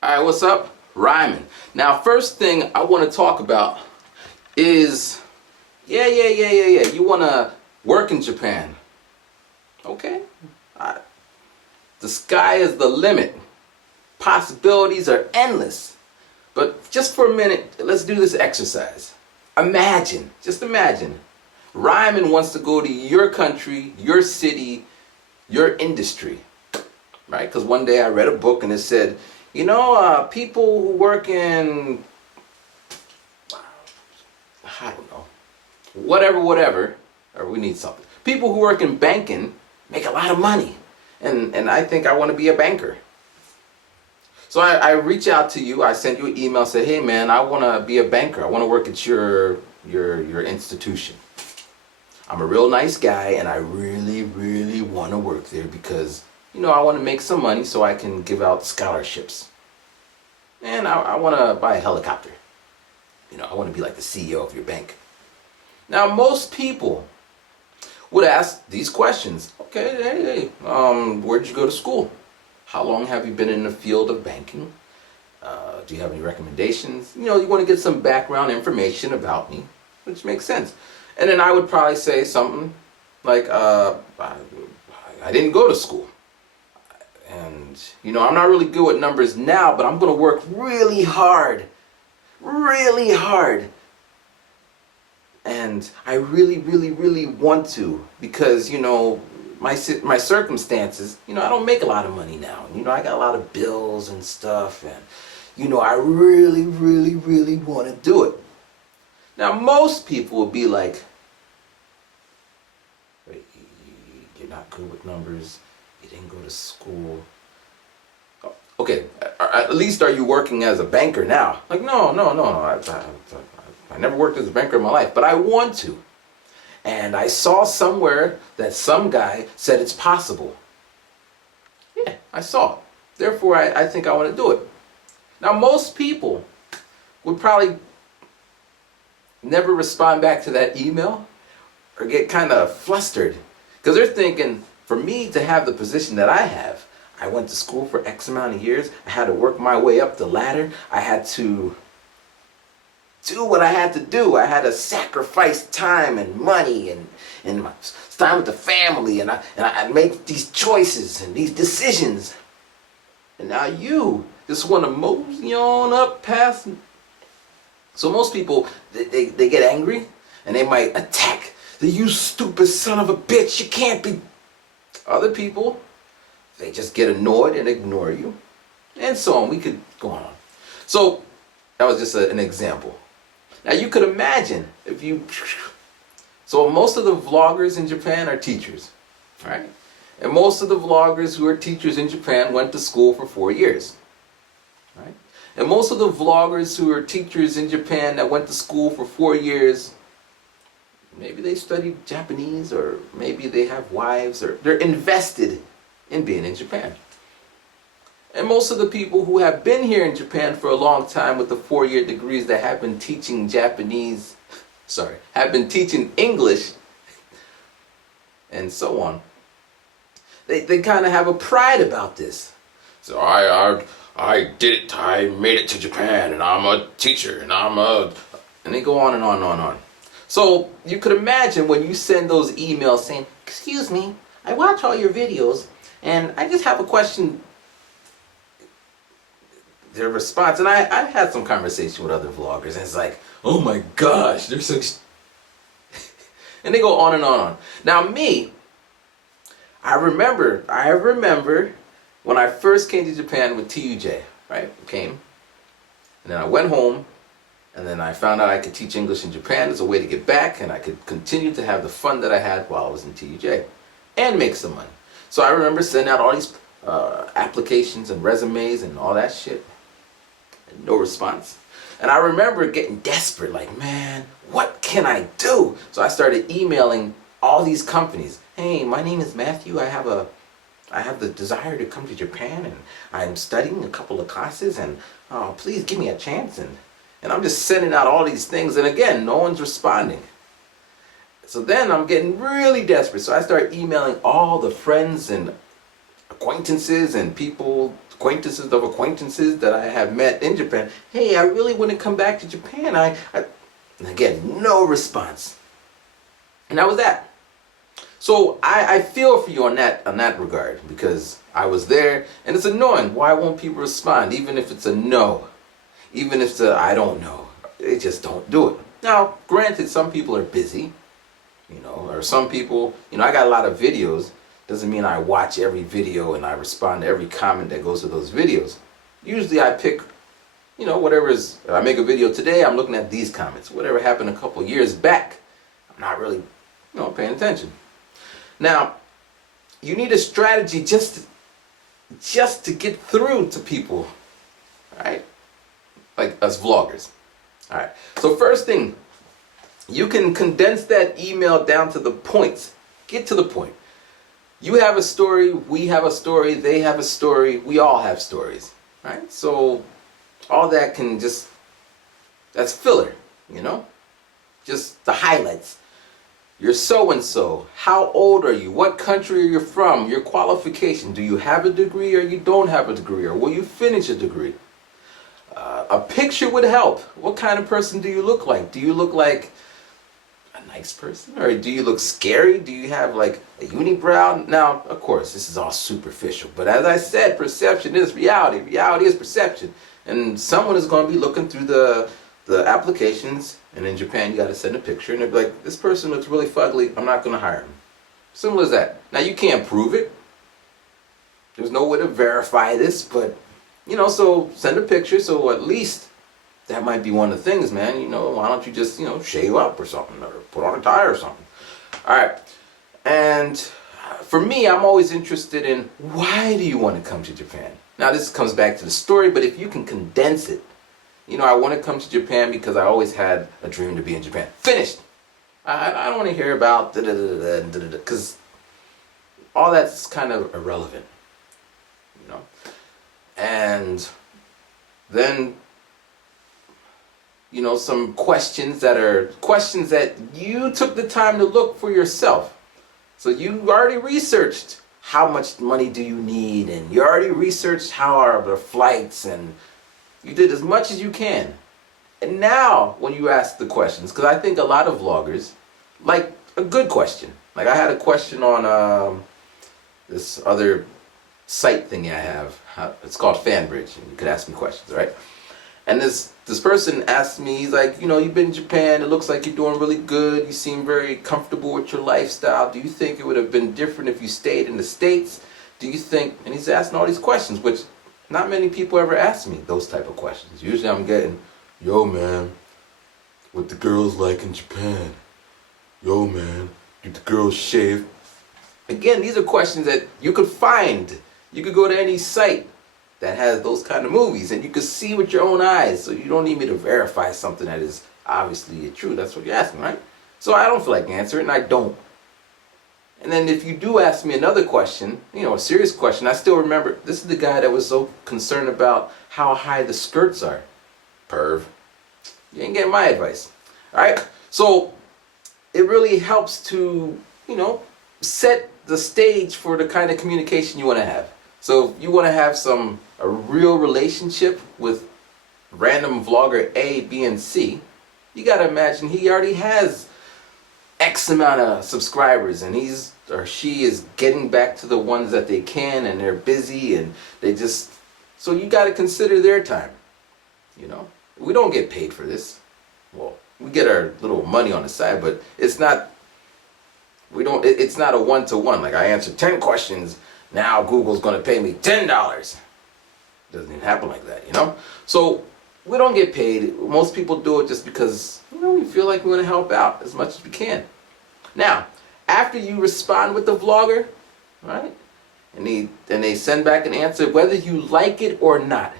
Alright, what's up? Rhyming. Now, first thing I want to talk about is yeah. You want to work in Japan. Okay. Alright. The sky is the limit. Possibilities are endless. But just for a minute, let's do this exercise. Just imagine, Ryman wants to go to your country, your city, your industry. Right? Because one day I read a book and it said, people who work in, I don't know, whatever, or we need something. People who work in banking make a lot of money. And I think I want to be a banker. So I reach out to you, I send you an email, say, hey man, I want to be a banker. I want to work at your institution. I'm a real nice guy and I really want to work there because, I want to make some money so I can give out scholarships. And I want to buy a helicopter. I want to be like the CEO of your bank. Now, most people would ask these questions. Okay, hey, where'd you go to school? How long have you been in the field of banking? Do you have any recommendations? You want to get some background information about me, which makes sense. And then I would probably say something like, I didn't go to school. And, I'm not really good with numbers now, but I'm going to work really hard. And I really want to because, my circumstances, I don't make a lot of money now. I got a lot of bills and stuff and, I really want to do it. Now, most people will be like, wait, you're not good with numbers, you didn't go to school. Oh, okay, at least are you working as a banker now? Like, no, I never worked as a banker in my life, but I want to. And I saw somewhere that some guy said it's possible. Yeah, I saw it. Therefore, I think I want to do it. Now, most people would probably never respond back to that email or get kind of flustered because they're thinking, for me to have the position that I have, I went to school for X amount of years. I had to work my way up the ladder. I had to do what I had to do. I had to sacrifice time and money and my time with the family, and I make these choices and these decisions. And now you just want to mosey on up past. So most people, they get angry and they might attack. You stupid son of a bitch, you can't be. Other people, they just get annoyed and ignore you. And so on. We could go on. So that was just an example. Now you could imagine if you. So most of the vloggers in Japan are teachers, right? And most of the vloggers who are teachers in Japan went to school for 4 years, right? And most of the vloggers who are teachers in Japan that went to school for 4 years, maybe they studied Japanese, or maybe they have wives, or they're invested in being in Japan. And most of the people who have been here in Japan for a long time with the 4-year degrees that have been teaching have been teaching English, and so on, they kind of have a pride about this. So I did it, I made it to Japan, and I'm a teacher, and they go on and on. So you could imagine when you send those emails saying, excuse me, I watch all your videos, and I just have a question. Their response, and I've had some conversation with other vloggers, and it's like, oh my gosh, they're so and they go on and on. Now me, I remember when I first came to Japan with TUJ, right? Came, and then I went home, and then I found out I could teach English in Japan as a way to get back, and I could continue to have the fun that I had while I was in TUJ, and make some money. So I remember sending out all these applications and resumes and all that shit. No response. And I remember getting desperate, like, man, what can I do? So I started emailing all these companies. Hey, my name is Matthew. I have the desire to come to Japan, and I'm studying a couple of classes, and please give me a chance. And I'm just sending out all these things, and again, no one's responding. So then I'm getting really desperate. So I start emailing all the friends and acquaintances and people, acquaintances of acquaintances that I have met in Japan. Hey, I really want to come back to Japan. And again, no response. And that was that. So I feel for you on that regard, because I was there, and it's annoying. Why won't people respond, even if it's a no, even if it's a I don't know? They just don't do it. Now, granted, some people are busy, or some people, I got a lot of videos. Doesn't mean I watch every video and I respond to every comment that goes to those videos. Usually I pick, whatever is, if I make a video today, I'm looking at these comments. Whatever happened a couple years back, I'm not really, paying attention. Now, you need a strategy just to get through to people, right? Like us vloggers. All right. So first thing, you can condense that email down to the points. Get to the point. You have a story, we have a story, they have a story, we all have stories, right? So all that can that's filler, just the highlights. You're so-and-so. How old are you? What country are you from? Your qualification. Do you have a degree or you don't have a degree? Or will you finish a degree? A picture would help. What kind of person do you look like? Do you look like a nice person? Or do you look scary? Do you have like a unibrow? Now, of course, this is all superficial. But as I said, perception is reality. Reality is perception. And someone is going to be looking through the applications. And in Japan, you got to send a picture. And they'll be like, this person looks really fugly. I'm not going to hire him. Simple as that. Now, you can't prove it. There's no way to verify this. But, so send a picture. So at least that might be one of the things, man. Why don't you just, shave up or something, or put on a tie or something. All right. And for me, I'm always interested in, why do you want to come to Japan? Now, this comes back to the story, but if you can condense it, I want to come to Japan because I always had a dream to be in Japan. Finished. I don't want to hear about because all that's kind of irrelevant, And then, some questions that you took the time to look for yourself. So you already researched how much money do you need, and you already researched how are the flights, and you did as much as you can. And now when you ask the questions, because I think a lot of vloggers like a good question. Like I had a question on this other site thingy I have. It's called Fanbridge, and you could ask me questions, right? And this person asked me, he's like, you've been in Japan, it looks like you're doing really good, you seem very comfortable with your lifestyle. Do you think it would have been different if you stayed in the States? Do you think, and he's asking all these questions, which not many people ever ask me those type of questions. Usually I'm getting, yo man, what the girls like in Japan? Yo man, do the girls shave? Again, these are questions that you could find. You could go to any site that has those kind of movies, and you can see with your own eyes. So you don't need me to verify something that is obviously true. That's what you're asking, right? So I don't feel like answering, and I don't. And then if you do ask me another question, a serious question, I still remember, this is the guy that was so concerned about how high the skirts are. Perv. You ain't getting my advice. All right? So it really helps to, set the stage for the kind of communication you want to have. So if you want to have a real relationship with random vlogger A, B, and C, you got to imagine he already has X amount of subscribers, and he's or she is getting back to the ones that they can, and they're busy, and so you got to consider their time. We don't get paid for this. Well, we get our little money on the side, but it's not a one-to-one. Like I answered 10 questions, now Google's going to pay me $10. Doesn't even happen like that, So we don't get paid. Most people do it just because, we feel like we want to help out as much as we can. Now, after you respond with the vlogger, right? And they send back an answer, whether you like it or not.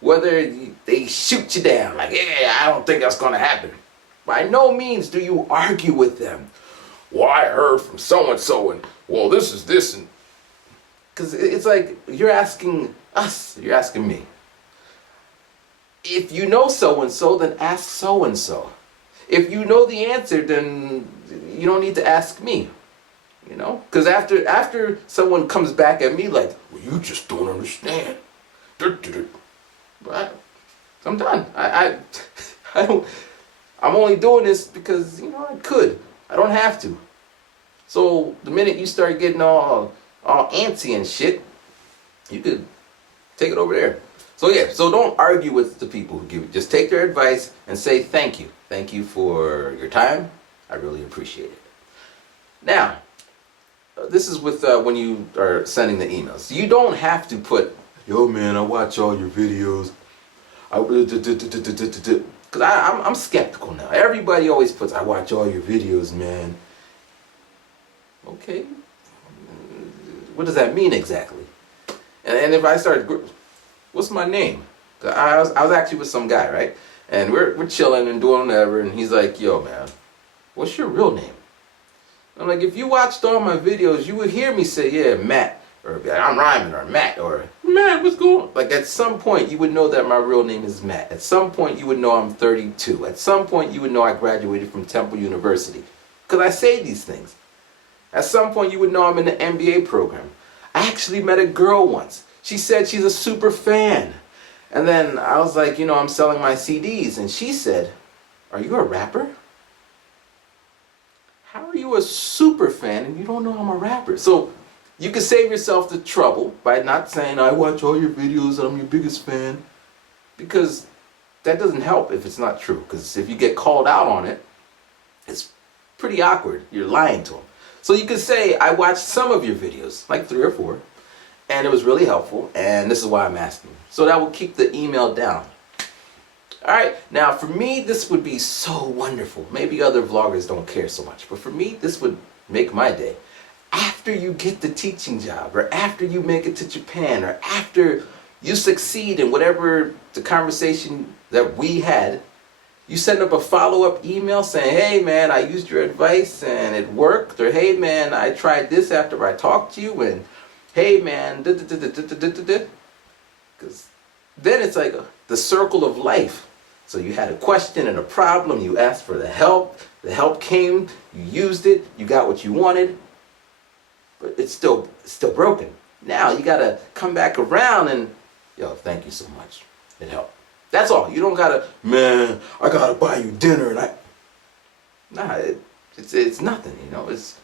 Whether they shoot you down, like, yeah, I don't think that's going to happen. By no means do you argue with them. Well, I heard from so-and-so, and, well, this is this, and... Because it's like, you're asking us, you're asking me. If you know so-and-so, then ask so-and-so. If you know the answer, then you don't need to ask me. You know, because after someone comes back at me like, well, you just don't understand. But I'm done. I don't. I'm only doing this because I could. I don't have to. So the minute you start getting all antsy and shit, you could take it over there. So yeah. So don't argue with the people who give it. Just take their advice and say thank you. Thank you for your time. I really appreciate it. Now, this is with when you are sending the emails. You don't have to put, yo man, I watch all your videos. Because I'm skeptical now. Everybody always puts, I watch all your videos, man. Okay. What does that mean exactly? And if I start, what's my name? I was actually with some guy, right? And we're chilling and doing whatever, and he's like, yo man, what's your real name? I'm like, if you watched all my videos, you would hear me say, yeah, Matt, or I'm Ryman, or Matt, or Matt, what's going on? Like, at some point, you would know that my real name is Matt. At some point, you would know I'm 32. At some point, you would know I graduated from Temple University. Because I say these things. At some point, you would know I'm in the MBA program. I actually met a girl once. She said she's a super fan. And then I was like, I'm selling my CDs. And she said, are you a rapper? How are you a super fan and you don't know I'm a rapper? So you can save yourself the trouble by not saying, I watch all your videos and I'm your biggest fan. Because that doesn't help if it's not true. Because if you get called out on it, it's pretty awkward. You're lying to them. So you can say, I watched some of your videos, like 3 or 4, and it was really helpful, and this is why I'm asking. So that will keep the email down. Alright, now for me, this would be so wonderful. Maybe other vloggers don't care so much, but for me, this would make my day. After you get the teaching job, or after you make it to Japan, or after you succeed in whatever the conversation that we had, you send up a follow-up email saying, hey man, I used your advice and it worked, or hey man, I tried this after I talked to you, and hey man, because then it's like the circle of life. So you had a question and a problem, you asked for the help came, you used it, you got what you wanted, but it's still broken. Now you gotta come back around and, thank you so much, it helped. That's all. You don't gotta, man, I gotta buy you dinner and nah, it's nothing, it's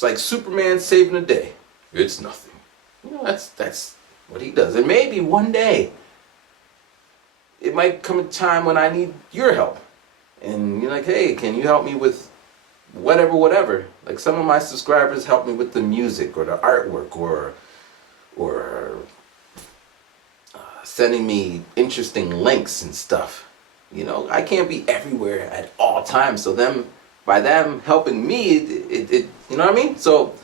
like Superman saving a day. It's nothing. That's what he does. And maybe one day it might come a time when I need your help. And you're like, hey, can you help me with whatever? Like some of my subscribers help me with the music or the artwork or sending me interesting links and stuff. I can't be everywhere at all times. So by them helping me, it you know what I mean? So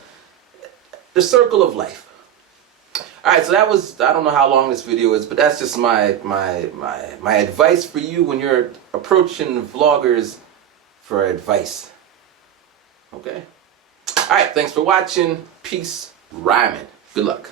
the circle of life. Alright, so that was, I don't know how long this video is, but that's just my advice for you when you're approaching vloggers for advice. Okay? Alright, thanks for watching. Peace, Ryman. Good luck.